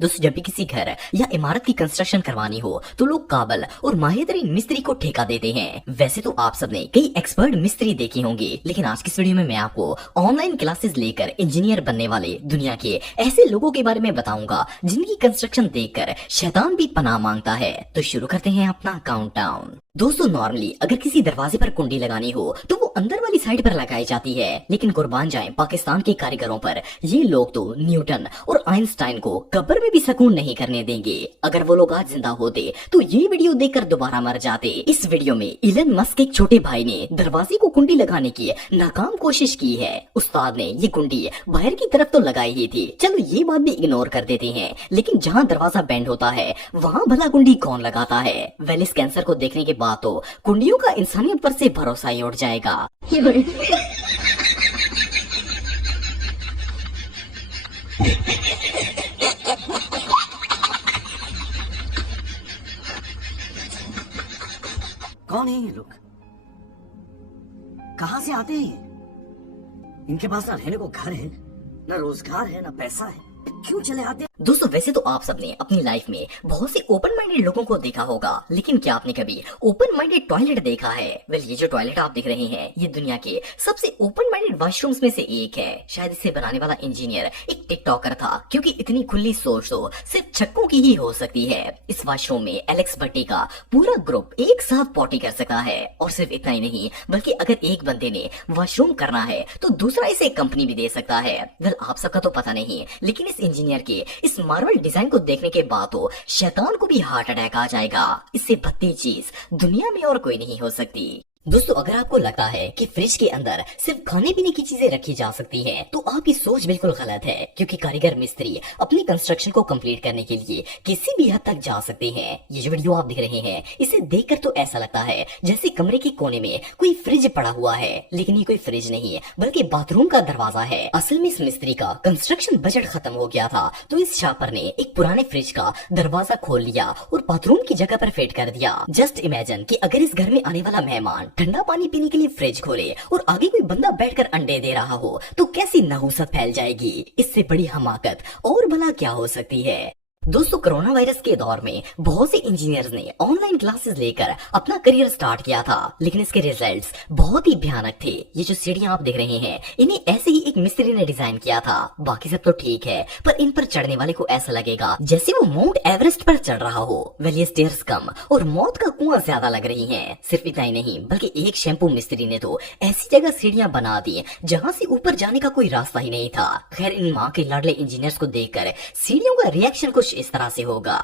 दोस्तों जब भी किसी घर या इमारत की कंस्ट्रक्शन करवानी हो तो लोग काबल और माहिर मिस्त्री को ठेका देते हैं। वैसे तो आप सबने कई एक्सपर्ट मिस्त्री देखे होंगे, लेकिन आज की इस वीडियो में मैं आपको ऑनलाइन क्लासेस लेकर इंजीनियर बनने वाले दुनिया के ऐसे लोगों के बारे में बताऊंगा जिनकी कंस्ट्रक्शन देखकर शैतान भी पनाह मांगता है। तो शुरू करते हैं अपना काउंटडाउन। दोस्तों नॉर्मली अगर किसी दरवाजे पर कुंडी लगानी हो तो वो अंदर वाली साइड पर लगाई जाती है, लेकिन कुर्बान जाएं पाकिस्तान के कारीगरों पर, ये लोग तो न्यूटन और आइंस्टाइन को कब्र में भी सुकून नहीं करने देंगे। अगर वो लोग आज जिंदा होते तो ये वीडियो देखकर दोबारा मर जाते। इस वीडियो में इलन मस्क के छोटे भाई ने दरवाजे को कुंडी लगाने की नाकाम कोशिश की है। उस्ताद ने ये कुंडी बाहर की तरफ तो लगाई ही थी, चलो ये बात भी इग्नोर कर देते हैं, लेकिन जहाँ दरवाजा बेंड होता है वहाँ भला कुंडी कौन लगाता है। वेल इस कैंसर को देखने के बाद तो कुंडियों का इंसानियत पर से भरोसा ही उठ जाएगा। कौन है ये लोग? कहाँ से आते हैं ये? इनके पास ना रहने को घर है, ना रोजगार है, ना पैसा है, क्यों चले आते हैं? दोस्तों वैसे तो आप सबने अपनी लाइफ में बहुत से ओपन माइंडेड लोगों को देखा होगा, लेकिन क्या आपने कभी ओपन माइंडेड टॉयलेट देखा है? वेल ये जो टॉयलेट आप देख रहे हैं ये दुनिया के सबसे ओपन माइंडेड वॉशरूम्स में से एक है। शायद इसे बनाने वाला इंजीनियर एक टिकटॉकर था, क्योंकि इतनी खुली सोच तो सिर्फ छक्कों की ही हो सकती है। इस वॉशरूम में एलेक्स भट्टी का पूरा ग्रुप एक साथ पॉटी कर सकता है, और सिर्फ इतना ही नहीं बल्कि अगर एक बंदे ने वॉशरूम करना है तो दूसरा इसे कंपनी भी दे सकता है। वेल आप सबका तो पता नहीं, लेकिन इस इंजीनियर के इस मार्वल डिजाइन को देखने के बाद तो शैतान को भी हार्ट अटैक आ जाएगा। इससे भद्दी चीज दुनिया में और कोई नहीं हो सकती। दोस्तों अगर आपको लगता है कि फ्रिज के अंदर सिर्फ खाने पीने की चीजें रखी जा सकती हैं, तो आपकी सोच बिल्कुल गलत है, क्योंकि कारीगर मिस्त्री अपनी कंस्ट्रक्शन को कंप्लीट करने के लिए किसी भी हद तक जा सकते हैं। ये जो वीडियो आप देख रहे हैं इसे देखकर तो ऐसा लगता है जैसे कमरे के कोने में कोई फ्रिज पड़ा हुआ है, लेकिन ये कोई फ्रिज नहीं है बल्कि बाथरूम का दरवाजा है। असल में इस मिस्त्री का कंस्ट्रक्शन बजट खत्म हो गया था, तो इस शापर ने एक पुराने फ्रिज का दरवाजा खोल लिया और बाथरूम की जगह पर फिट कर दिया। जस्ट इमेजिन कि अगर इस घर में आने वाला मेहमान ठंडा पानी पीने के लिए फ्रिज खोले और आगे कोई बंदा बैठकर अंडे दे रहा हो तो कैसी नहुसत फैल जाएगी। इससे बड़ी हमाकत और भला क्या हो सकती है। दोस्तों कोरोना वायरस के दौर में बहुत से इंजीनियर्स ने ऑनलाइन क्लासेस लेकर अपना करियर स्टार्ट किया था, लेकिन इसके रिजल्ट्स बहुत ही भयानक थे। ये जो सीढ़ियां आप देख रहे हैं इन्हें ऐसे ही एक मिस्त्री ने डिजाइन किया था। बाकी सब तो ठीक है, पर इन पर चढ़ने वाले को ऐसा लगेगा जैसे वो माउंट एवरेस्ट पर चढ़ रहा हो। वेल ये स्टेयर्स कम और मौत का कुआं ज्यादा लग रही है। सिर्फ इतना ही नहीं बल्कि एक शैम्पू मिस्त्री ने तो ऐसी जगह सीढ़ियां बना दी जहाँ से ऊपर जाने का कोई रास्ता ही नहीं था। खैर इन माँ के लाडले इंजीनियर्स को देखकर सीढ़ियों का रिएक्शन कुछ इस तरह से होगा।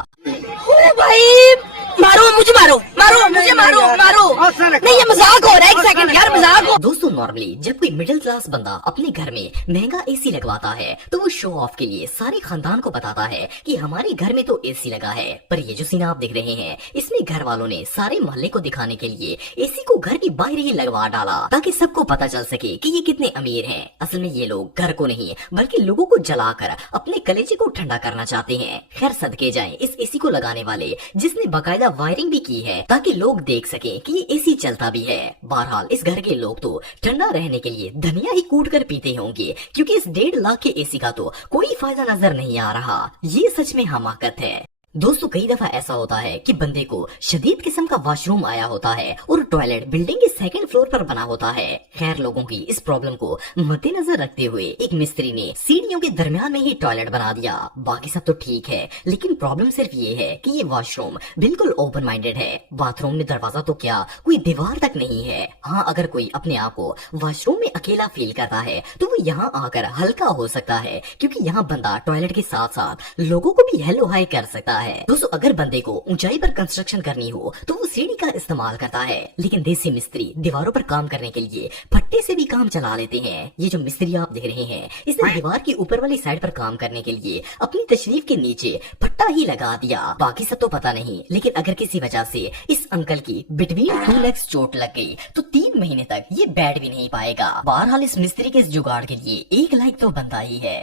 ओ भाई मारो मुझे, मारो मारो मुझे, मारो मारो, नहीं ये मजाक हो रहा है, एक सेकंड यार मजाक हो। दोस्तों नॉर्मली जब कोई मिडिल क्लास बंदा अपने घर में महंगा एसी लगवाता है तो वो शो ऑफ के लिए सारे खानदान को बताता है कि हमारे घर में तो एसी लगा है। पर ये जो सीन आप देख रहे हैं इसमें घर वालों ने सारे मोहल्ले को दिखाने के लिए एसी को घर की बाहर ही लगवा डाला, ताकि सबको पता चल सके कि ये कितने अमीर हैं। असल में ये लोग घर को नहीं बल्कि लोगों को जलाकर अपने कलेजे को ठंडा करना चाहते हैं। खैर सदके जाएं इस एसी को लगाने वाले जिसने बाकायदा वायरिंग भी की है, ताकि लोग देख सकें कि ये एसी चलता भी है। बहरहाल इस घर के लोग तो ठंडा रहने के लिए धनिया ही कूट कर पीते होंगे, क्योंकि इस 1.5 लाख के एसी का तो कोई फायदा नजर नहीं आ रहा। ये सच में हमाकत है। दोस्तों कई दफा ऐसा होता है कि बंदे को शदीद किस्म का वॉशरूम आया होता है और टॉयलेट बिल्डिंग के सेकंड फ्लोर पर बना होता है। खैर लोगों की इस प्रॉब्लम को मद्देनजर रखते हुए एक मिस्त्री ने सीढ़ियों के दरमियान में ही टॉयलेट बना दिया। बाकी सब तो ठीक है, लेकिन प्रॉब्लम सिर्फ ये है कि ये वॉशरूम बिल्कुल ओपन माइंडेड है। बाथरूम में दरवाजा तो क्या कोई दीवार तक नहीं है। हाँ अगर कोई अपने आप को वॉशरूम में अकेला फील करता है तो वो यहाँ आकर हल्का हो सकता है, क्योंकि यहाँ बंदा टॉयलेट के साथ साथ लोगों को भी हेलो हाई कर सकता है। दोस्तों अगर बंदे को ऊंचाई पर कंस्ट्रक्शन करनी हो तो वो सीढ़ी का इस्तेमाल करता है, लेकिन देसी मिस्त्री दीवारों पर काम करने के लिए फट्टे से भी काम चला लेते हैं। ये जो मिस्त्री आप देख रहे हैं इसने दीवार की ऊपर वाली साइड पर काम करने के लिए अपनी तशरीफ के नीचे फट्टा ही लगा दिया। बाकी सब तो पता नहीं, लेकिन अगर किसी वजह से इस अंकल की बिटवीन 2 लेग्स चोट लग गई तो 3 महीने तक ये बैठ भी नहीं पाएगा। बहरहाल इस मिस्त्री के इस जुगाड़ के लिए 1 लाइक तो बनता ही है।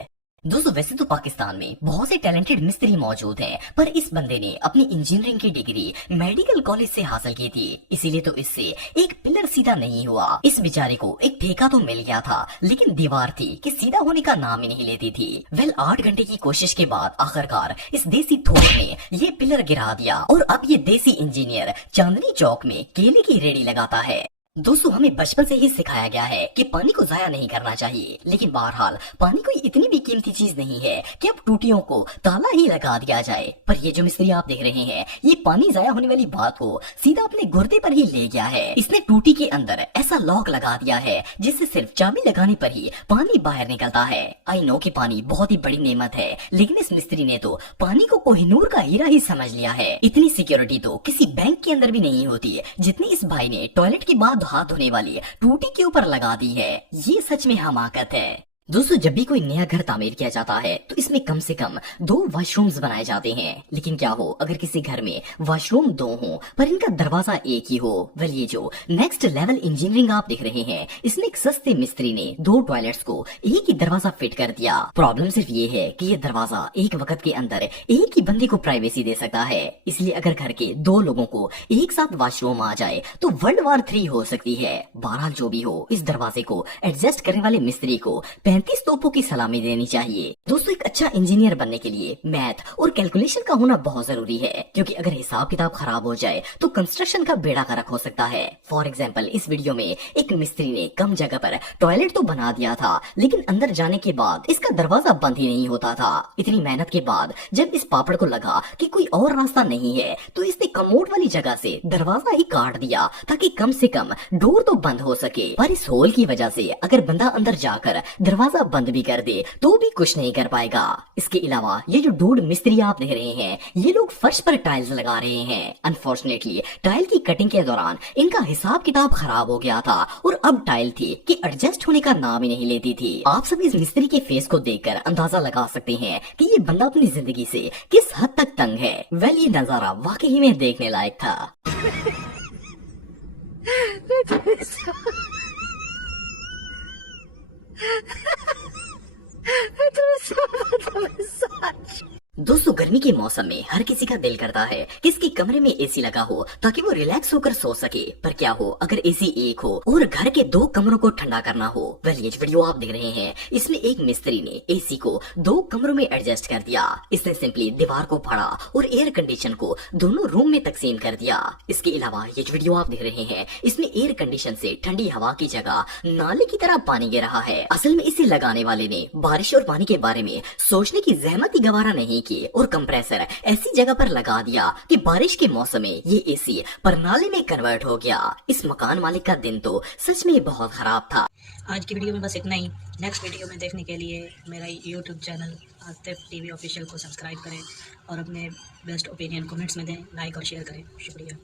दोस्तों वैसे तो पाकिस्तान में बहुत से टैलेंटेड मिस्त्री मौजूद हैं, पर इस बंदे ने अपनी इंजीनियरिंग की डिग्री मेडिकल कॉलेज से हासिल की थी, इसीलिए तो इससे एक पिलर सीधा नहीं हुआ। इस बेचारे को एक ठेका तो मिल गया था, लेकिन दीवार थी कि सीधा होने का नाम ही नहीं लेती थी। 8 घंटे की कोशिश के बाद आखिरकार इस देसी थोड़ ने ये पिलर गिरा दिया और अब ये देसी इंजीनियर चांदनी चौक में केले की रेडी लगाता है। दोस्तों हमें बचपन से ही सिखाया गया है कि पानी को जाया नहीं करना चाहिए, लेकिन बहरहाल पानी कोई इतनी भी कीमती चीज नहीं है कि अब टूटियों को ताला ही लगा दिया जाए। पर ये जो मिस्त्री आप देख रहे हैं, ये पानी जाया होने वाली बात को सीधा अपने गुर्दे पर ही ले गया है। इसने टूटी के अंदर ऐसा लॉक लगा दिया है जिससे सिर्फ चाबी लगाने पर ही पानी बाहर निकलता है। आई नो कि पानी बहुत ही बड़ी नेमत है, लेकिन इस मिस्त्री ने तो पानी को कोहिनूर का हीरा ही समझ लिया है। इतनी सिक्योरिटी तो किसी बैंक के अंदर भी नहीं होती जितनी इस भाई ने टॉयलेट के बाद हाथ धोने वाली टूटी के ऊपर लगा दी है। ये सच में हमाकत है। दोस्तों जब भी कोई नया घर तामीर किया जाता है तो इसमें कम से कम 2 वॉशरूम्स बनाए जाते हैं, लेकिन क्या हो अगर किसी घर में वॉशरूम 2 हो पर इनका दरवाजा एक ही हो। वेल ये जो नेक्स्ट लेवल इंजीनियरिंग आप देख रहे हैं, इसमें एक सस्ते मिस्त्री ने 2 टॉयलेट्स को एक ही दरवाजा फिट कर दिया। प्रॉब्लम सिर्फ ये है कि ये दरवाजा एक वक्त के अंदर एक ही बंदे को प्राइवेसी दे सकता है, इसलिए अगर घर के 2 लोगों को एक साथ वॉशरूम आ जाए तो World War 3 हो सकती है। बहरहाल जो भी हो, इस दरवाजे को एडजस्ट करने वाले मिस्त्री को 35 तोपों की सलामी देनी चाहिए। दोस्तों एक अच्छा इंजीनियर बनने के लिए मैथ और कैलकुलेशन का होना बहुत जरूरी है, क्योंकि अगर हिसाब किताब खराब हो जाए तो कंस्ट्रक्शन का बेड़ा गर्क हो सकता है। फॉर एग्जाम्पल इस वीडियो में एक मिस्त्री ने कम जगह पर टॉयलेट तो बना दिया था, लेकिन अंदर जाने के बाद इसका दरवाजा बंद ही नहीं होता था। इतनी मेहनत के बाद जब इस पापड़ को लगा कि कोई और रास्ता नहीं है तो इसने कमोड वाली जगह से दरवाजा ही काट दिया ताकि कम से कम डोर तो बंद हो सके। पर इस होल की वजह से अगर बंदा अंदर जाकर दरवाजा बंद भी कर दे तो भी कुछ नहीं कर पाएगा। इसके अलावा ये जो डूड मिस्त्री आप देख रहे हैं, ये लोग फर्श पर टाइल्स लगा रहे हैं। अनफॉर्चुनेटली टाइल की कटिंग के दौरान इनका हिसाब किताब खराब हो गया था और अब टाइल थी कि एडजस्ट होने का नाम ही नहीं लेती थी। आप सब इस मिस्त्री के फेस को देखकर अंदाजा लगा सकते हैं कि ये बंदा अपनी जिंदगी से किस हद तक तंग है। वेल ये नजारा वाकई में देखने लायक था। दोस्तों गर्मी के मौसम में हर किसी का दिल करता है कि इसके कमरे में एसी लगा हो ताकि वो रिलैक्स होकर सो सके। पर क्या हो अगर एसी एक हो और घर के 2 कमरों को ठंडा करना हो। वेल ये वीडियो आप देख रहे हैं, इसमें एक मिस्त्री ने एसी को 2 कमरों में एडजस्ट कर दिया। इसने सिंपली दीवार को फाड़ा और एयर कंडीशन को दोनों रूम में तकसीम कर दिया। इसके अलावा ये वीडियो आप देख रहे हैं, इसमें एयर कंडीशन से ठंडी हवा की जगह नाले की तरह पानी गिर रहा है। असल में इसे लगाने वाले ने बारिश और पानी के बारे में सोचने की जहमत ही गवारा नहीं की और कंप्रेसर ऐसी जगह पर लगा दिया कि बारिश के मौसम में ये एसी परनाले में कन्वर्ट हो गया। इस मकान मालिक का दिन तो सच में बहुत खराब था। आज की वीडियो में बस इतना ही। नेक्स्ट वीडियो में देखने के लिए मेरा YouTube channel Atif TV official को सब्सक्राइब करें और अपने बेस्ट ओपिनियन कमेंट्स में दें, लाइक और शेयर करें। शुक्रिया।